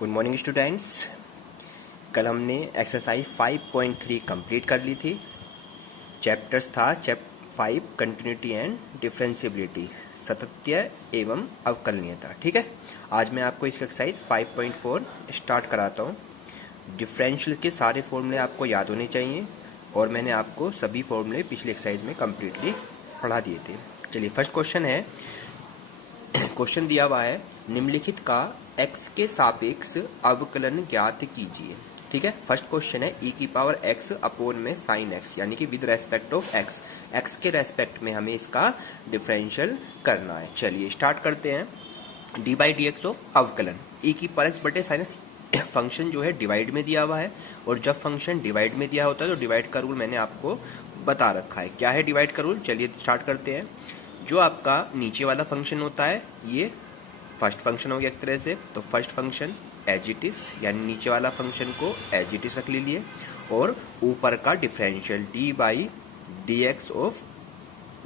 Good morning students. कल हमने exercise 5.3 complete कर ली थी। चैप्टर्स था चैप्टर 5 कंटिन्यूटी एंड डिफरेंशिएबिलिटी, सातत्य एवं अवकलनीयता। ठीक है, आज मैं आपको इस एक्सरसाइज 5.4 स्टार्ट कराता हूँ। डिफरेंशियल के सारे फॉर्मूले आपको याद होने चाहिए और मैंने आपको सभी फॉर्मूले पिछले एक्सरसाइज में कम्प्लीटली पढ़ा दिए थे। चलिए, फर्स्ट क्वेश्चन है। क्वेश्चन दिया हुआ है, निम्नलिखित का x के सापेक्ष अवकलन ज्ञात कीजिए। ठीक है, फर्स्ट क्वेश्चन है e की पावर x अपोन में साइन x, यानी कि विद रेस्पेक्ट ऑफ x के रेस्पेक्ट में हमें इसका डिफरेंशियल करना है। चलिए स्टार्ट करते हैं। d by d x of अवकलन e की पावर x बटे साइन x फंक्शन जो है डिवाइड में दिया हुआ है, और जब फंक्शन डिवाइड में दिया होता है तो डिवाइड का रूल मैंने आपको बता रखा है। क्या है डिवाइड का रूल? चलिए स्टार्ट करते हैं। जो आपका नीचे वाला फंक्शन होता है ये फर्स्ट फंक्शन हो गया एक तरह से, तो first function as it is, यानी नीचे वाला फंक्शन को एज इट इज रख लीजिए, और ऊपर का differential d by d x of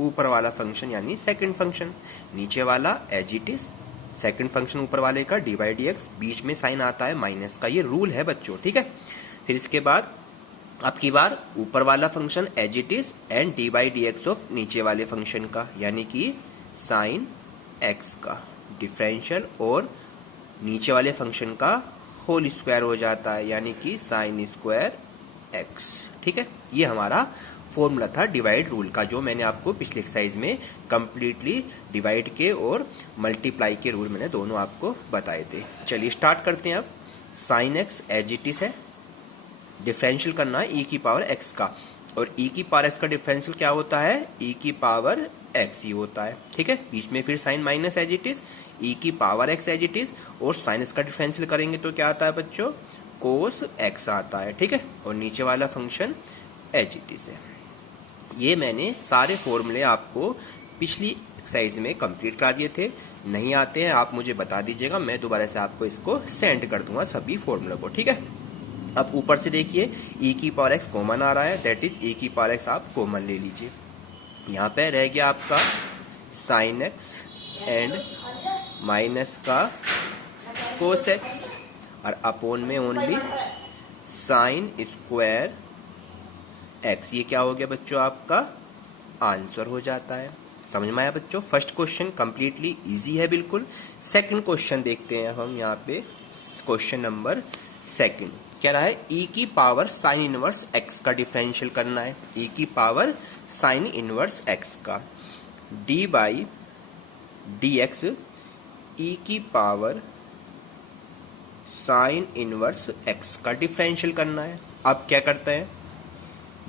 ऊपर वाला फंक्शन यानी सेकंड फंक्शन, नीचे वाला as it is, second function ऊपर वाले का डी बाई डी एक्स, बीच में साइन आता है माइनस का, ये रूल है बच्चों। ठीक है, फिर इसके बाद आपकी बार ऊपर वाला function as it is and d by d x of नीचे वाले फंक्शन का, यानी कि साइन एक्स का डिफरेंशियल, और नीचे वाले फंक्शन का होल स्क्वायर हो जाता है, यानी कि साइन स्क्वायर एक्स। ठीक है, ये हमारा फॉर्मूला था डिवाइड रूल का, जो मैंने आपको पिछले एक्सरसाइज में कंप्लीटली डिवाइड के और मल्टीप्लाई के रूल मैंने दोनों आपको बताए थे। चलिए स्टार्ट करते हैं। अब sine x as it is है, डिफरेंशियल करना है e की पावर x का, और e की पावर x का डिफरेंशियल क्या होता है? e की पावर x ही होता है। ठीक है, बीच में फिर sign minus as it is, e की power x as it is, और साइन x का डिफरेंशियल करेंगे तो क्या आता है बच्चों? कोस x आता है। ठीक है, और नीचे वाला फंक्शन एज इट इज है। ये मैंने सारे फॉर्मूले आपको पिछली एक्सरसाइज में कंप्लीट करा दिए थे। नहीं आते हैं आप मुझे बता दीजिएगा, मैं दोबारा से आपको इसको सेंड कर दूंगा सभी फॉर्मूले को। ठीक है, अब ऊपर से देखिए e की पावर x कॉमन आ रहा है, दैट इज e की पावर x आप कॉमन ले लीजिए। यहाँ पे रह गया आपका साइन x एंड माइनस का कोस x, और अपोन में ओनली साइन स्क्वायर x। ये क्या हो गया बच्चों? आपका आंसर हो जाता है। समझ में आया बच्चों? फर्स्ट क्वेश्चन कंप्लीटली इजी है बिल्कुल। सेकंड क्वेश्चन देखते हैं हम यहाँ पे। क्वेश्चन नंबर सेकंड क्या रहा है? e की पावर साइन इनवर्स x का डिफरेंशियल करना है। e की पावर साइन इनवर्स x का d by d x e की पावर साइन इनवर्स x का डिफरेंशियल करना है। अब क्या करते हैं?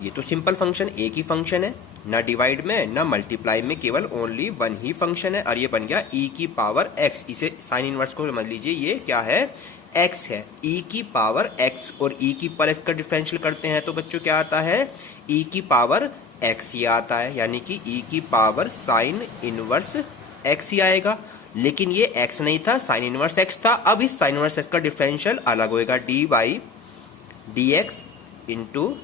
ये तो सिंपल फंक्शन एक ही फंक्शन है, ना डिवाइड में ना मल्टीप्लाई में, केवल ओनली वन ही फंक्शन है, और ये बन गया e की पावर x। इसे साइन इनवर्स को समझ लीजिए, ये क्या है? x है। e की पावर x और e की पावर x का डिफरेंशियल करते हैं तो बच्चों क्या आता है? e की पावर x ही आता है, यानी कि e की पावर साइन इनवर्स x ही आएगा। लेकिन ये x नहीं था, साइन इनवर्स x था। अब इस साइन इनवर्स x का डिफरेंशियल अलग होएगा, d by d x into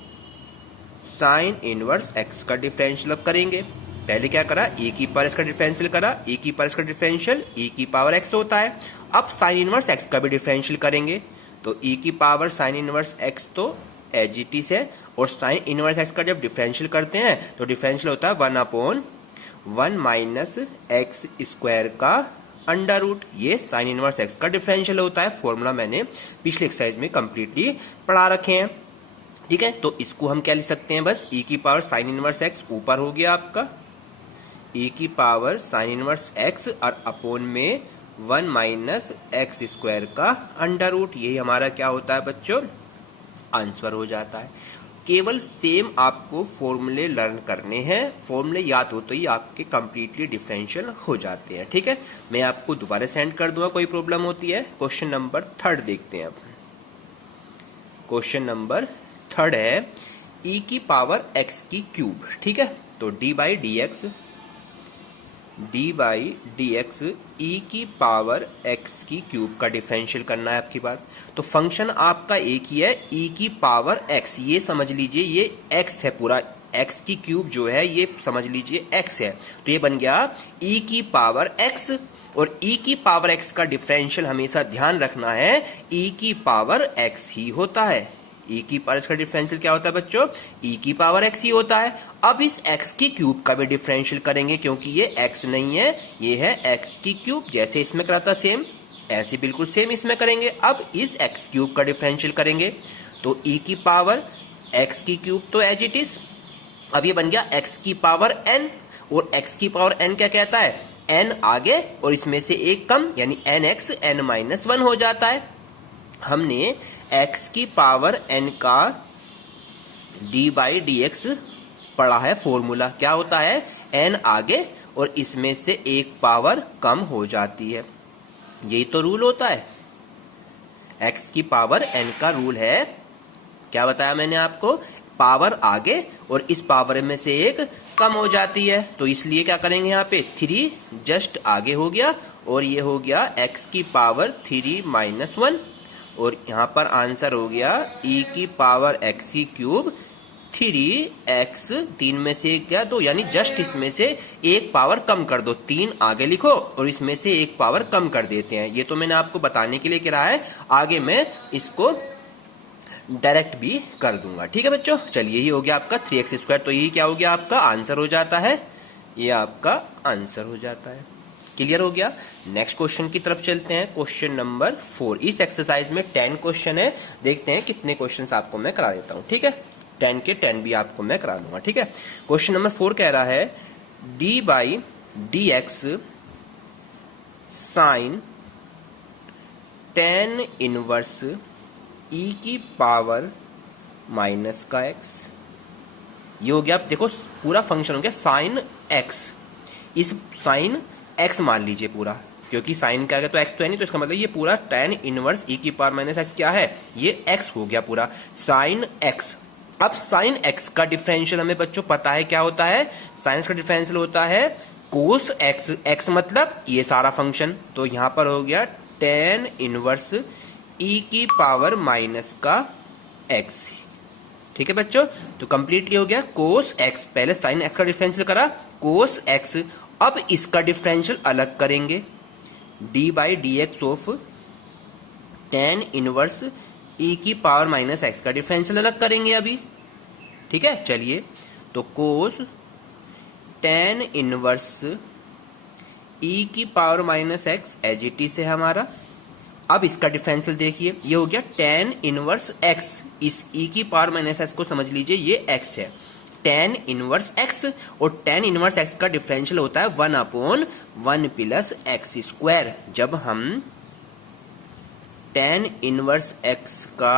sine inverse x का डिफरेंशियल अब करेंगे। पहले क्या करा? e की पावर x का डिफरेंशियल करा, e की पावर x का डिफरेंशियल e की पावर x होता है। अब साइन इनवर्स x का भी डिफरेंशियल करेंगे, तो e की पावर साइन इनवर्स x तो एज इट इज है, और साइन इनवर्स x का जब डिफरेंशियल करते हैं तो डिफरेंशियल होता है 1/1 माइनस एक्स स्क्वायर का अंडर रूट। ये साइन इनवर्स x का डिफरेंशियल होता है। फॉर्मूला मैंने पिछले एक्सरसाइज में कंप्लीटली पढ़ा रखे हैं। ठीक है, तो इसको हम क्या लिख सकते हैं? बस e की पावर साइन इनवर्स x ऊपर हो गया आपका e की पावर साइन इनवर्स x, और अपोन में 1 माइनस एक्स स्क्वायर का अंडर रूट। यही हमारा क्या होता है बच्चों? आंसर हो जाता है। केवल सेम आपको फॉर्मूले लर्न करने हैं, फॉर्मूले याद हो तो ही आपके कंप्लीटली डिफरेंशियल हो जाते हैं। ठीक है, मैं आपको दोबारा सेंड कर दूंगा, कोई प्रॉब्लम होती है। क्वेश्चन नंबर थर्ड देखते हैं। अब क्वेश्चन नंबर थर्ड है e की पावर x की क्यूब। ठीक है, तो d by d x e की पावर x की क्यूब का डिफरेंशियल करना है आपकी बात। तो फंक्शन आपका एक ही है, e की पावर x। ये समझ लीजिए ये x है, पूरा x की क्यूब जो है ये समझ लीजिए x है, तो ये बन गया e की पावर x, और e की पावर x का डिफरेंशियल हमेशा ध्यान रखना है e की पावर x ही होता है। e की पावर x का डिफरेंशियल क्या होता है बच्चों? e की पावर x ही होता है। अब इस x की क्यूब का भी डिफरेंशियल करेंगे क्योंकि ये x नहीं है, ये है x की क्यूब। जैसे इसमें करा था सेम, ऐसे बिल्कुल सेम इसमें करेंगे। अब इस x क्यूब का डिफरेंशियल करेंगे तो e की पावर x की क्यूब तो एज इट इज। अब ये बन गया x की पावर n, और x की पावर n क्या कहता है? n आगे और इसमें से एक कम, यानी nx n-1 हो जाता है। हमने x की पावर n का d/dx पढ़ा है फॉर्मूला, क्या होता है? n आगे और इसमें से एक पावर कम हो जाती है, यही तो रूल होता है। x की पावर n का रूल है, क्या बताया मैंने आपको? पावर आगे और इस पावर में से एक कम हो जाती है, तो इसलिए क्या करेंगे यहाँ पे 3 जस्ट आगे हो गया और ये हो गया x की पावर 3-1, और यहाँ पर आंसर हो गया e की पावर x की क्यूब 3x, 3 में से एक क्या? 2, यानी जस्ट इसमें से एक पावर कम कर दो, 3 आगे लिखो और इसमें से एक पावर कम कर देते हैं। ये तो मैंने आपको बताने के लिए कहा है, आगे मैं इसको डायरेक्ट भी कर दूंगा। ठीक है बच्चों, चलिए यही हो गया आपका 3x²। तो यही क्या हो गया? आपका आंसर हो जाता है, ये आपका आंसर हो जाता है। क्लियर हो गया? नेक्स्ट क्वेश्चन की तरफ चलते हैं, क्वेश्चन नंबर 4। इस एक्सरसाइज में 10 क्वेश्चन है, देखते हैं कितने क्वेश्चन आपको मैं करा देता हूं। ठीक है, 10 के 10 भी आपको मैं करा दूंगा। ठीक है, क्वेश्चन नंबर 4 कह रहा है d/dx sine tan inverse e की पावर माइनस का x। ये हो गया, आप देखो पूरा फंक्शन हो गया साइन x। इस साइन x मान लीजिए पूरा, क्योंकि साइन क्या है तो x तो है नहीं, तो इसका मतलब ये पूरा tan इनवर्स e की पावर माइनस x क्या है? ये x हो गया पूरा साइन x। अब साइन x का डिफरेंशियल हमें बच्चों पता है क्या होता है? साइन x का डिफरेंशियल होता है कोस x। x मतलब ये सारा फंक्शन, तो यहां पर हो गया tan इनवर्स e की पावर माइनस का x। ठीक है बच्चों, तो कंप्लीटली हो गया कोस x। पहले साइन x का डिफरेंशियल करा कोस x, अब इसका डिफरेंशियल अलग करेंगे d/dx of tan inverse e की पावर माइनस x का डिफरेंशियल अलग करेंगे अभी। ठीक है, चलिए तो कोस tan इनवर्स e की power minus x as it is है हमारा। अब इसका डिफरेंशियल देखिए, ये हो गया tan इनवर्स x। इस e की पावर माइनस x को समझ लीजिए ये x है, tan इनवर्स x, और tan इनवर्स x का डिफरेंशियल होता है 1/1 प्लस x²। जब हम tan इनवर्स x का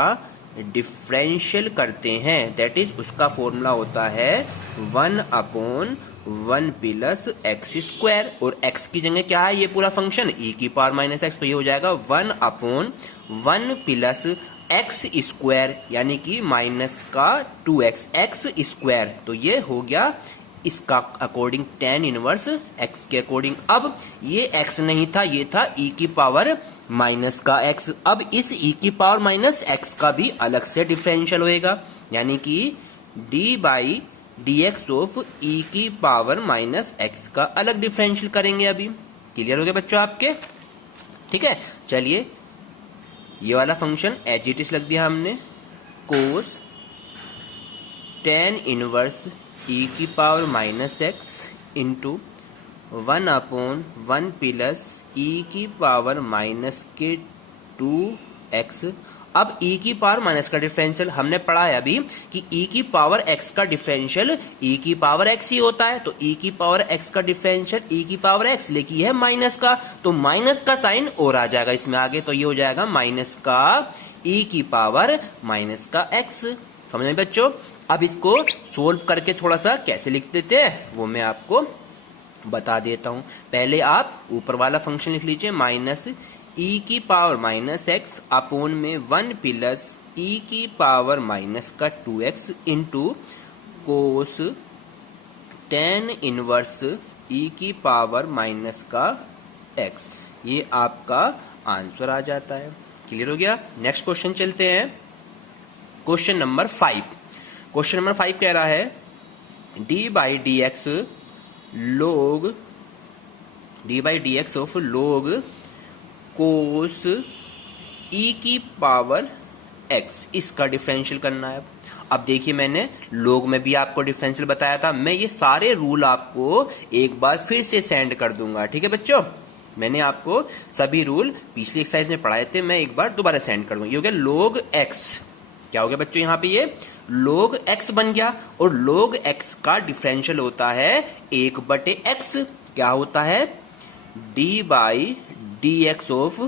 डिफरेंशियल करते हैं, दैट इज उसका फॉर्मूला होता है 1/1 प्लस x², और x की जगह क्या है? ये पूरा फंक्शन e की पावर माइनस x, तो ये हो जाएगा 1/1 प्लस x², यानी कि माइनस का 2x x²। तो ये हो गया इसका अकॉर्डिंग tan इनवर्स x के अकॉर्डिंग। अब ये x नहीं था, ये था e की पावर माइनस का x। अब इस e की पावर माइनस x का भी अलग से डिफरेंशियल होएगा, यानी कि d/dx ऑफ e की पावर माइनस x का अलग डिफरेंशियल करेंगे अभी। क्लियर हो गया बच्चों आपके? ठीक है, चलिए ये वाला फंक्शन एज इट इज लग दिया हमने, कोस tan इनवर्स e की power minus x into 1/1 plus e की पावर माइनस के 2x। अब e की पावर माइनस का डिफरेंशियल हमने पढ़ा है अभी कि e की पावर x का डिफरेंशियल e की पावर x ही होता है, तो e की पावर x का डिफरेंशियल e की पावर x लिखी है माइनस का, तो माइनस का साइन और आ जाएगा इसमें आगे, तो ये हो जाएगा माइनस का e की पावर माइनस का x। समझ में बच्चों? अब इसको सोल्व करके थोड़ा सा कैसे लिख देते हैं वो मैं आपको बता देता हूं। पहले आप ऊपर वाला फंक्शन लिख लीजिए, माइनस e की पावर माइनस x अपोन में 1 प्लस e की पावर माइनस का 2x into cos tan inverse e की पावर माइनस का x। ये आपका आंसर आ जाता है। क्लियर हो गया? नेक्स्ट क्वेश्चन चलते हैं, क्वेश्चन नंबर 5। क्वेश्चन नंबर 5 कह रहा है d/dx log D by d x of log कोस ई की पावर एक्स, इसका डिफरेंशियल करना है। अब देखिए मैंने log में भी आपको डिफरेंशियल बताया था, मैं ये सारे रूल आपको एक बार फिर से सेंड कर दूंगा, ठीक है बच्चों। मैंने आपको सभी रूल पिछली एक्सरसाइज में पढ़ाए थे, मैं एक बार दोबारा सेंड कर दूंगा। ये हो गया log x, क्या हो गया बच्चों यहाँ पे ये log x बन गया, और log x का डिफरेंशियल होता है 1/x, क्या होता है d by d x of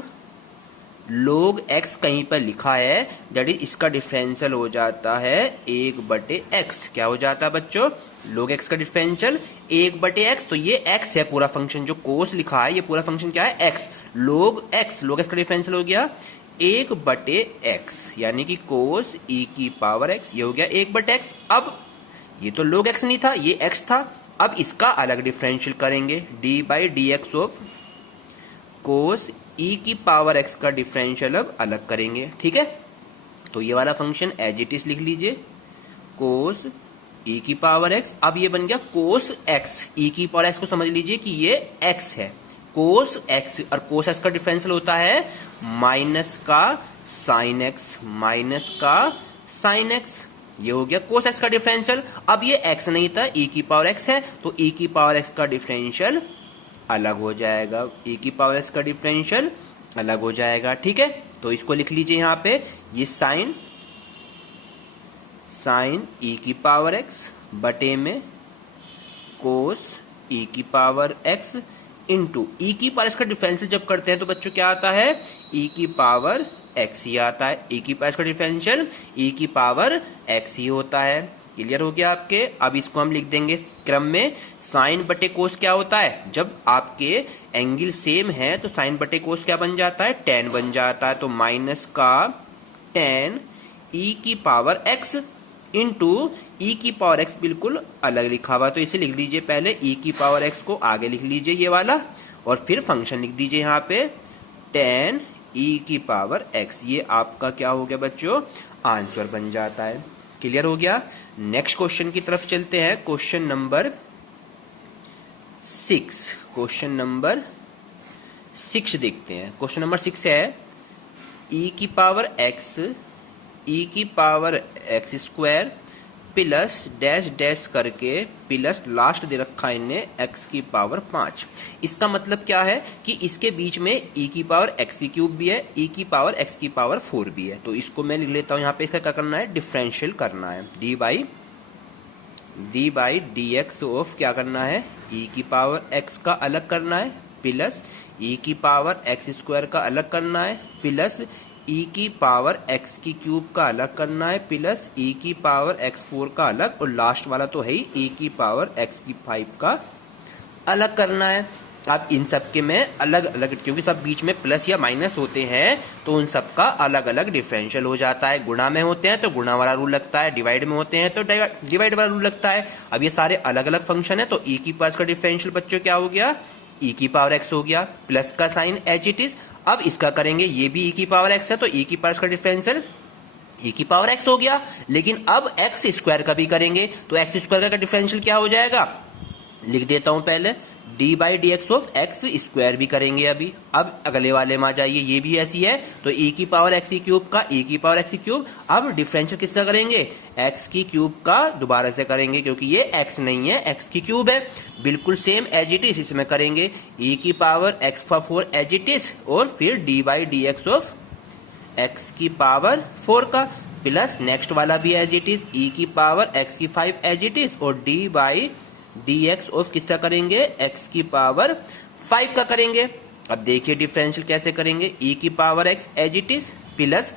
log x कहीं पर लिखा है, दैट इज इसका डिफरेंशियल हो जाता है 1/x, क्या हो जाता है बच्चों log x का डिफरेंशियल 1/x, तो ये x है पूरा फंक्शन, जो कोस लिखा है ये पूरा फंक्शन क्या है x, log x का डिफरेंशियल हो गया 1/x, यानी कि कोस e की पावर x, ये हो गया 1/x। अब ये तो log x नहीं था, ये x था, अब इसका अलग डिफरेंशियल करेंगे, d by d x of cos e की पावर x का डिफरेंशियल अब अलग करेंगे, ठीक है। तो ये वाला फंक्शन एज इट इज लिख लीजिए, कोस e की पावर x, अब ये बन गया कोस x, e की पावर x को समझ लीजिए कि ये x है, कोस x, और कोस x का डिफरेंशियल होता है माइनस का साइन x, माइनस का साइन x, ये हो गया कोस x का डिफरेंशियल। अब ये x नहीं था, e की पावर x है, तो e की पावर x का डिफरेंशियल अलग हो जाएगा, e की पावर x का डिफरेंशियल अलग हो जाएगा, ठीक है। तो इसको लिख लीजिए यहाँ पे, ये साइन e की पावर x बटे में कोस e की पावर x इंटू e की पावर x का डिफरेंशियल जब करते हैं तो बच्चों क्या आता है e की पावर x ही आता है, e की पावर x का डिफरेंशियल e की पावर x ही होता है। क्लियर हो गया आपके। अब इसको हम लिख देंगे क्रम में, साइन बटे कोस क्या होता है, जब आपके एंगल सेम है तो साइन बटे कोस क्या बन जाता है, टेन बन जाता है, तो माइनस का टेन e की पावर x इंटू e की पावर x बिल्कुल अलग लिखा हुआ, तो इसे लिख लीजिए पहले e की पावर x को आगे लिख लीजिए ये वाला, और फिर फंक्शन लिख दीजिए यहाँ पे टेन e की पावर x, ये आपका क्या हो गया बच्चों, आंसर बन जाता है। क्लियर हो गया। नेक्स्ट क्वेश्चन की तरफ चलते हैं, क्वेश्चन नंबर 6, क्वेश्चन नंबर 6 देखते हैं। क्वेश्चन नंबर 6 है e की power x square plus dash dash करके प्लस लास्ट दे रखा है इनने x की पावर 5। इसका मतलब क्या है कि इसके बीच में e की पावर x की क्यूब भी है, e की पावर x की पावर 4 भी है, तो इसको मैं लिख लेता हूं यहाँ पे, इसका क्या करना है, डिफरेंशियल करना है, d by d x of क्या करना है, e की पावर x का अलग करना है, प्लस e की पावर x स्क्वायर का अलग करना है, प्लस e की पावर x की क्यूब का अलग करना है, प्लस e की पावर x4 का अलग, और लास्ट वाला तो है ही e की पावर x की 5 का अलग करना है। अब इन सब के मैं अलग अलग, क्योंकि सब बीच में प्लस या माइनस होते हैं तो उन सब का अलग अलग डिफरेंशियल हो जाता है। गुणा में होते हैं तो गुणा वाला रूल लगता है, डिवाइड में होते हैं तो डिवाइड वाला रूल लगता है। अब ये सारे अलग अलग फंक्शन है, तो e की पावर का डिफरेंशियल बच्चों क्या हो गया, e की पावर x हो गया, प्लस का साइन एज इट इज। अब इसका करेंगे, ये भी e की पावर x है तो e की पावर का डिफरेंशियल e की पावर x हो गया, लेकिन अब x स्क्वायर का भी करेंगे तो x स्क्वायर का डिफरेंशियल क्या हो जाएगा, लिख देता हूं पहले, d by d x of x square भी करेंगे अभी। अब अगले वाले में आ जाइए, ये भी ऐसी है तो e की पावर x की क्यूब का e की पावर x की क्यूब। अब डिफरेंशियल किसका करेंगे, x की क्यूब का दोबारा से करेंगे, क्योंकि ये x नहीं है x की क्यूब है, बिल्कुल सेम एज इट इज इसमें करेंगे, e की पावर x का 4 एज इट इज, और फिर d by d x of x की पावर 4 का, प्लस नेक्स्ट वाला भी एज इट इज, e की पावर x की 5 एज इट इज, और d by d x of किसका करेंगे, x की पावर 5 का करेंगे। अब देखिए डिफरेंशियल कैसे करेंगे, e की power x as it is, plus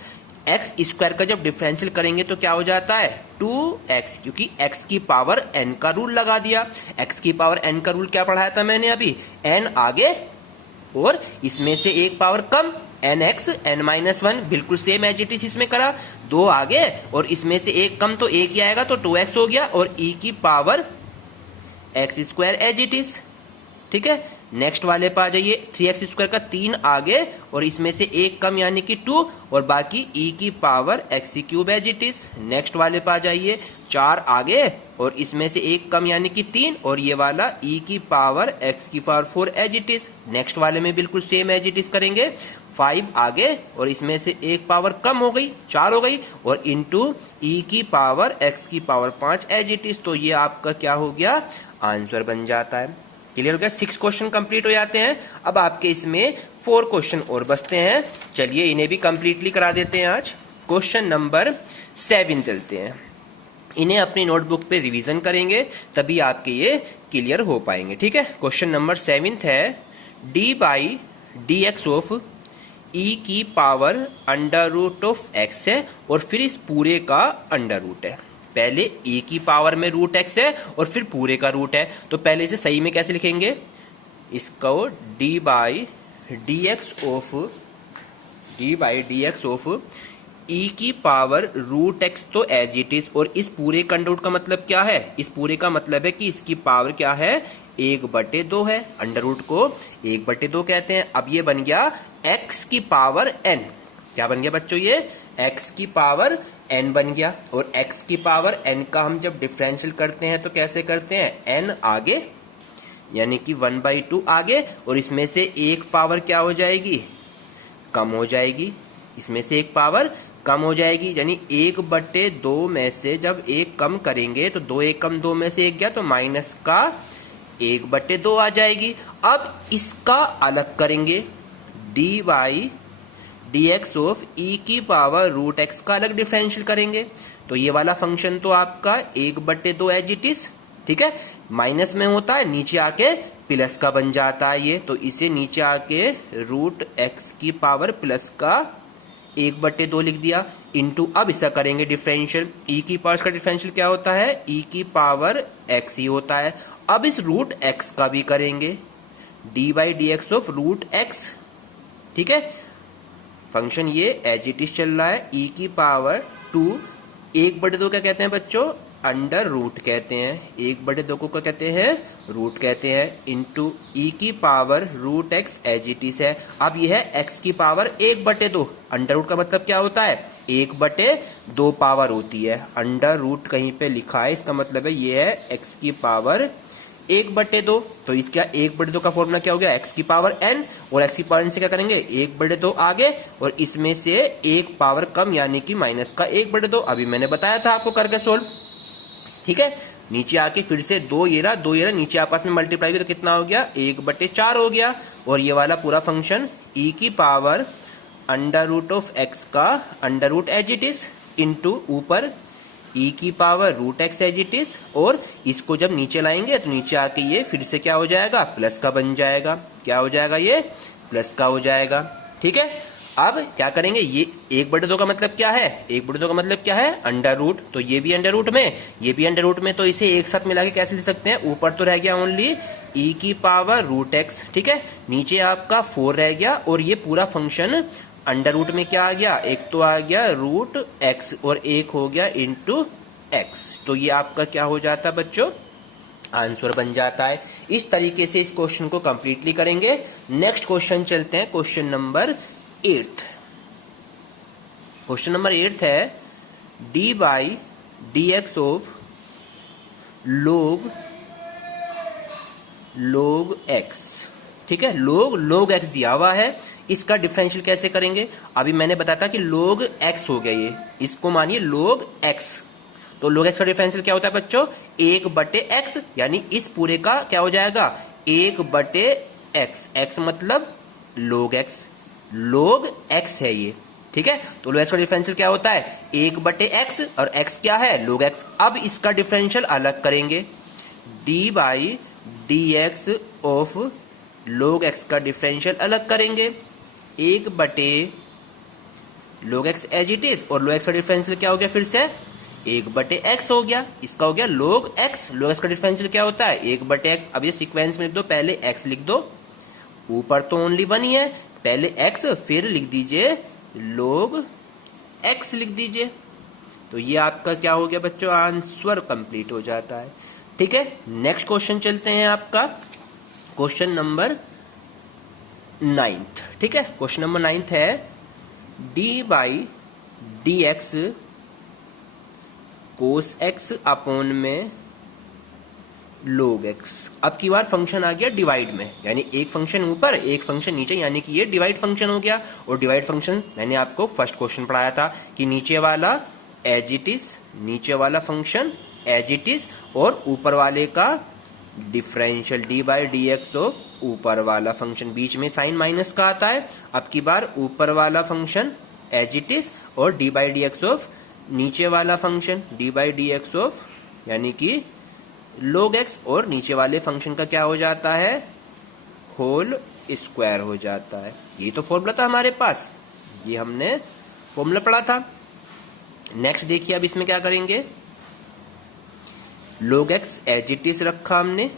x square का जब डिफरेंशियल करेंगे तो क्या हो जाता है 2x, क्योंकि x की पावर n का रूल लगा दिया। x की पावर n का रूल क्या पढ़ाया था मैंने अभी, n आगे और इसमें से एक पावर कम, nx n-1, बिल्कुल सेम एज इट इज इसमें करा, 2 आगे और इसमें से एक कम तो एक ही आएगा तो 2x हो गया, और e की power x square as it is. ठीक है, नेक्स्ट वाले पे आ जाइए, 3x² का 3 आगे और इसमें से एक कम यानी कि 2 और बाकी e की power x³ as it is. Next वाले पे आ जाइए, 4 आगे और इसमें से एक कम यानी कि 3 और ये वाला e की power x⁴ as it is. Next वाले में बिल्कुल सेम एज इट इज करेंगे, 5 आगे और इसमें से एक पावर कम हो गई, 4 हो गई और इंटू e की power x⁵ as it is. तो ये आपका क्या हो गया, आंसर बन जाता है। क्लियर हो गया, 6 क्वेश्चन कंप्लीट हो जाते हैं। अब आपके इसमें 4 क्वेश्चन और बचते हैं, चलिए इन्हें भी कंप्लीटली करा देते हैं आज। क्वेश्चन नंबर 7 चलते हैं, इन्हें अपनी नोटबुक पे रिवीजन करेंगे तभी आपके ये क्लियर हो पाएंगे। ठीक है, क्वेश्चन नंबर 7 है d/dx ऑफ e की पावर √x है और फिर इस पूरे का अंडर रूट है। पहले e की पावर में √x है और फिर पूरे का रूट है, तो पहले इसे सही में कैसे लिखेंगे, इसको d/dx ऑफ e की पावर √x तो एज इट इज, और इस पूरे का अंडर रूट का मतलब क्या है, इस पूरे का मतलब है कि इसकी पावर क्या है, 1/2 है। अंडर रूट को 1/2 कहते हैं। अब ये बन गया x की पावर n, क्या बन गया बच्चों, ये x की पावर n बन गया। और x की पावर n का हम जब डिफरेंशियल करते हैं तो कैसे करते हैं, n आगे यानी कि 1/2 आगे और इसमें से एक पावर क्या हो जाएगी, कम हो जाएगी, इसमें से एक पावर कम हो जाएगी, यानी 1/2 में से जब एक कम करेंगे तो 2 1 कम 2 में से एक गया तो माइनस का 1/2 आ जाएगी। अब इसका अलग करेंगे, d/dx ऑफ e की पावर √x का अलग डिफरेंशियल करेंगे, तो ये वाला फंक्शन तो आपका 1/2 एज इट इज। ठीक है, माइनस में होता है, नीचे आके प्लस का बन जाता है ये, तो इसे नीचे आके √x की पावर प्लस का 1/2 लिख दिया, इंटू अब इसका करेंगे डिफरेंशियल, e की पावर का डिफरेंशियल क्या होता है, e की पावर x ही होता है। अब इस √x का भी करेंगे, d/dx ऑफ √x। ठीक है, फंक्शन ये एज इट इज चल रहा है, e की पावर 2, 1/2 क्या कहते हैं बच्चों, अंडर रूट कहते हैं, 1/2 को क्या कहते हैं, रूट कहते हैं, इंटू e की power √x as it is है। अब यह है x की पावर 1/2, अंडर रूट का मतलब क्या होता है, 1/2 पावर होती है, अंडर रूट कहीं पे लिखा है, इसका मतलब है ये है x की पावर 1/2। तो इसका 1/2 का फॉर्मूला क्या हो गया, x की पावर n, और x की पावर n से क्या करेंगे, 1/2 आगे और इसमें से एक पावर कम यानी कि माइनस का 1/2। अभी मैंने बताया था आपको करके सोल्व। ठीक है, नीचे आके फिर से 2 ये रहा नीचे आपस में मल्टीप्लाई किया तो कितना हो गया, 1/4 हो गया। और ये वाला पूरा फंक्शन e की power under root of x का under root as it is, into ऊपर e की power √x as it is, और इसको जब नीचे लाएंगे तो नीचे आके ये फिर से क्या हो जाएगा, प्लस का बन जाएगा, क्या हो जाएगा, ये प्लस का हो जाएगा। ठीक है, अब क्या करेंगे, ये 1/2 का मतलब क्या है, 1/2 का मतलब क्या है, अंडर रूट, तो ये भी अंडर रूट में, ये भी अंडर रूट में, तो इसे एक साथ मिला के कैसे लिख सकते हैं, ऊपर तो रह गया ओनली e की पावर √x। ठीक है, नीचे आपका 4 रह गया और ये पूरा फंक्शन अंडर रूट में क्या आ गया, एक तो आ गया √x और एक हो गया इंटू x, तो ये आपका क्या हो जाता है बच्चों, आंसर बन जाता है। इस तरीके से इस क्वेश्चन को कंप्लीटली करेंगे। नेक्स्ट क्वेश्चन चलते हैं, क्वेश्चन नंबर 8। क्वेश्चन नंबर 8 है d/dx ऑफ log x। ठीक है, log x दिया हुआ है, इसका डिफरेंशियल कैसे करेंगे, अभी मैंने बताया था कि log x हो गया, ये इसको मानिए log x, तो log x का डिफरेंशियल क्या होता है बच्चों, 1/x, यानी इस पूरे का क्या हो जाएगा, 1/x, x मतलब log x है ये। ठीक है, तो log x का डिफरेंशियल क्या होता है, 1/x और x क्या है, log x। अब इसका डिफरेंशियल अलग करेंगे, d/dx ऑफ log x का डिफरेंशियल अलग करेंगे, 1/log x as it is, और log x का डिफरेंशियल क्या हो गया, फिर से 1/x हो गया, इसका हो गया log x। log x का डिफरेंशियल क्या होता है, 1/x। अब ये सीक्वेंस में लिख दो, पहले x लिख दो, ऊपर तो ओनली 1 ही है, पहले x फिर लिख दीजिए log x लिख दीजिए, तो ये आपका क्या हो गया बच्चों, आंसर कंप्लीट हो जाता है। ठीक है, नेक्स्ट क्वेश्चन चलते हैं आपका, क्वेश्चन नंबर नाइन्थ, ठीक है। क्वेश्चन नंबर 9 है D by d x cos x upon में लोग एक्स। अब की बार फंक्शन आ गया डिवाइड में, यानी एक फंक्शन ऊपर एक फंक्शन नीचे, यानी कि ये डिवाइड फंक्शन हो गया। और डिवाइड फंक्शन मैंने आपको फर्स्ट क्वेश्चन पढ़ाया था कि नीचे वाला एज इट इज, नीचे वाला फंक्शन एज इट इज, और ऊपर वाले का differential d by d x of ऊपर वाला फंक्शन, बीच में साइन माइनस का आता है। अब की बार ऊपर वाला फंक्शन एज इट इज और D by d x of नीचे वाला function D by d x of, यानी कि log x, और नीचे वाले फंक्शन का क्या हो जाता है, होल स्क्वायर हो जाता है। ये तो फॉर्मूला था हमारे पास, ये हमने फॉर्मूला पढ़ा था। नेक्स्ट देखिए अब इसमें क्या करेंगे, log x as it is रखा हमने,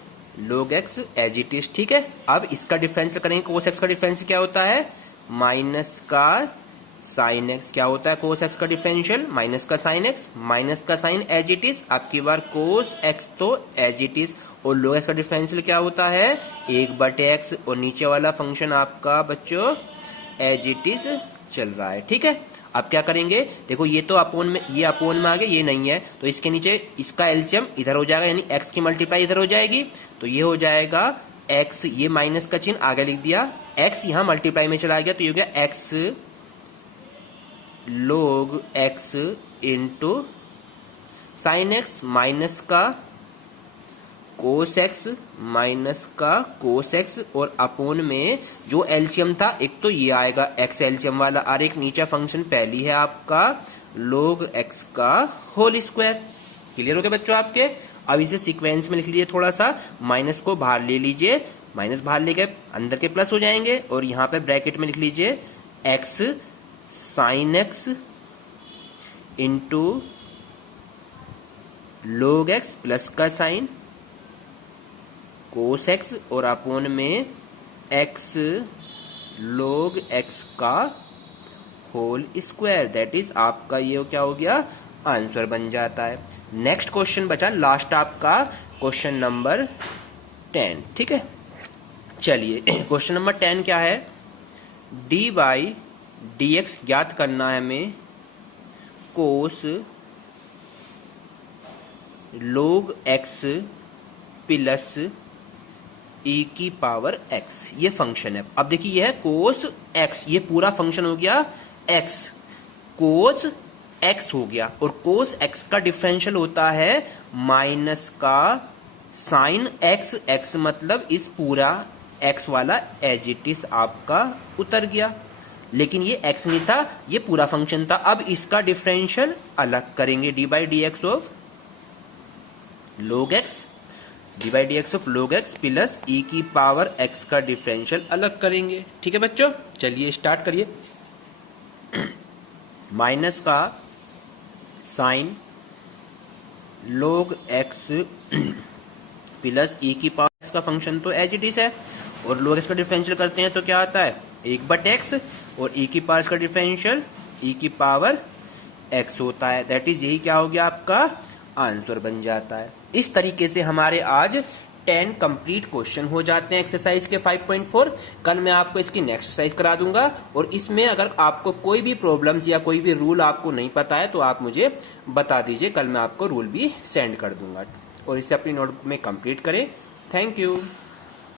log x as it is, ठीक है। अब इसका डिफरेंस करेंगे, कोस x का डिफरेंस क्या होता है, माइनस का साइन एक्स। क्या होता है कोस एक्स का डिफरेंशियल, माइनस का साइन एक्स, माइनस का साइन एज इट इज। आपकी बार कोस एक्स तो एज इट इज, और लोग एक्स का डिफरेंशियल क्या होता है, 1/x, और नीचे वाला फंक्शन आपका बच्चों एज इट इज चल रहा है, ठीक है। अब क्या करेंगे, देखो ये तो अपोन में, ये अपोन में आ गया, ये नहीं है, तो इसके नीचे इसका एलसीएम इधर हो जाएगा, यानी एक्स की मल्टीप्लाई इधर हो जाएगी, तो ये हो जाएगा एक्स, ये माइनस का चिन्ह आगे लिख दिया, एक्स यहां मल्टीप्लाई में चला गया, तो ये हो गया x log x into sine x minus का कोस एक्स माइनस का कोस एक्स, और अपोन में जो एलसीएम था, एक तो ये आएगा एक्स एलसीएम वाला, और एक नीचे फंक्शन पहली है आपका log x का होल स्क्वायर। क्लियर हो गया बच्चों आपके। अब इसे सीक्वेंस में लिख लीजिए, थोड़ा सा माइनस को बाहर ले लीजिए, माइनस बाहर लेके अंदर के प्लस हो जाएंगे, और यहां पे ब्रैकेट में लिख लीजिए x sine x into log x plus का साइन कोस एक्स, और अपोन में x log x का होल स्क्वायर, दैट इज आपका ये क्या हो गया, आंसर बन जाता है। नेक्स्ट क्वेश्चन बचा लास्ट आपका क्वेश्चन नंबर 10, ठीक है। चलिए क्वेश्चन नंबर 10 क्या है, डी बाई डी एक्स ज्ञात करना है हमें कोस log x प्लस e की पावर x, ये फंक्शन है। अब देखिए ये है कोस x, ये पूरा फंक्शन हो गया x, कोस x हो गया, और कोस x का डिफरेंशियल होता है माइनस का साइन x, x मतलब इस पूरा x वाला एज इट इज आपका उतर गया, लेकिन ये x नहीं था, ये पूरा फंक्शन था। अब इसका डिफरेंशियल अलग करेंगे, D by d x of log x, D by d x of log x plus e की पावर x का डिफरेंशियल अलग करेंगे, ठीक है बच्चों। चलिए स्टार्ट करिए, माइनस का sign log x plus e की पावर x का फंक्शन तो एज इट इज है, और log x का डिफरेंशियल करते हैं तो क्या आता है 1/x, और e की पावर का डिफरेंशियल e की पावर x होता है, दैट इज यही क्या हो गया आपका आंसर बन जाता है। इस तरीके से हमारे आज 10 कंप्लीट क्वेश्चन हो जाते हैं एक्सरसाइज के 5.4। कल मैं आपको इसकी नेक्स्ट एक्सरसाइज करा दूंगा, और इसमें अगर आपको कोई भी प्रॉब्लम्स या कोई भी रूल आपको नहीं पता है तो आप मुझे बता दीजिए, कल मैं आपको रूल भी सेंड कर दूंगा, और इसे अपनी नोटबुक में कंप्लीट करें। Thank you.